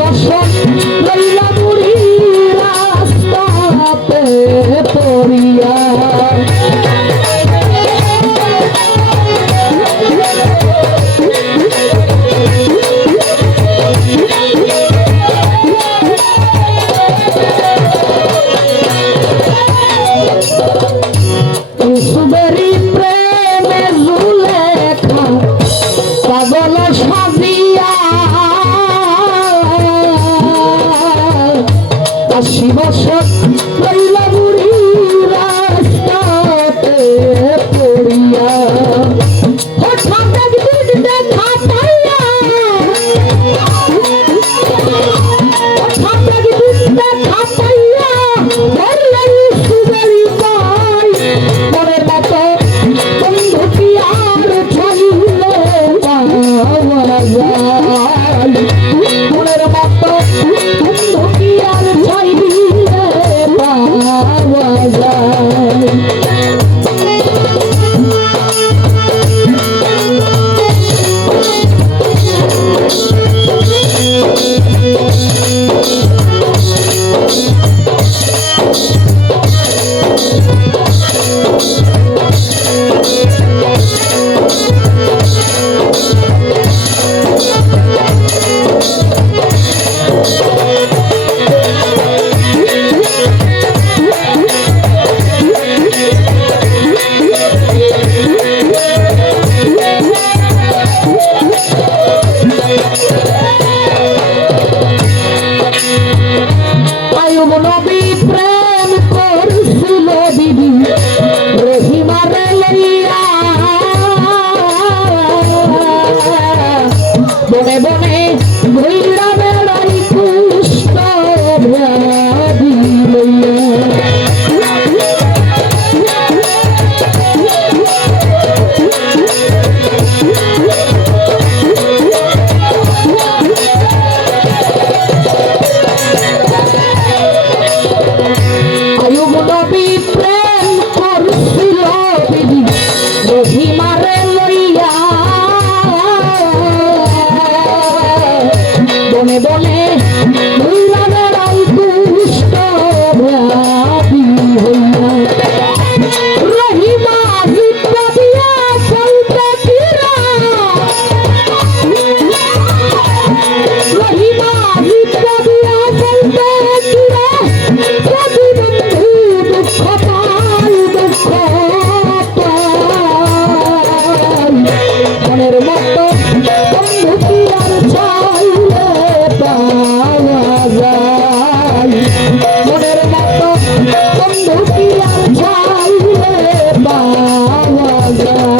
বছর লইলা বুড়ি রাস্তাতে পড়িয়া সুবেরি প্রেমে জুলেখা পাগল সাজিয়া 80 বছর লইলা বুড়ি রাস্তাতে পড়িয়া হঠাৎ একদিন দেখা পাইয়া হঠাৎ একদিন দেখা পাইয়া বললেন সুবেরি পাই মনের মতো বন্ধু কি আর চাইলে পাওয়া যায় মনের মতো বন্ধু কি আর চাইলে পাওয়া যায় আয়ুব নবী প্রেম করছিল দিদি রহিমারে লইয়া বনে বনে ঘুইরা বেড়াই কুষ্ঠ ব্যাধি লইয়া আয়ুব নবী প্রেম করছিল দিদি রহিমারে লইয়া বনে বনে ঘুইরা বেড়াই কুষ্ঠ ব্যাধি হইয়া রহিমা জিব্বা দিয়া বলতে কিরা রহিমা জিব্বা দিয়া বলতে কিরা মনের মতো বন্ধু কি আর চাইলে পাওয়া যায় মনের মতো বন্ধু কি আর চাইলে পাওয়া যায়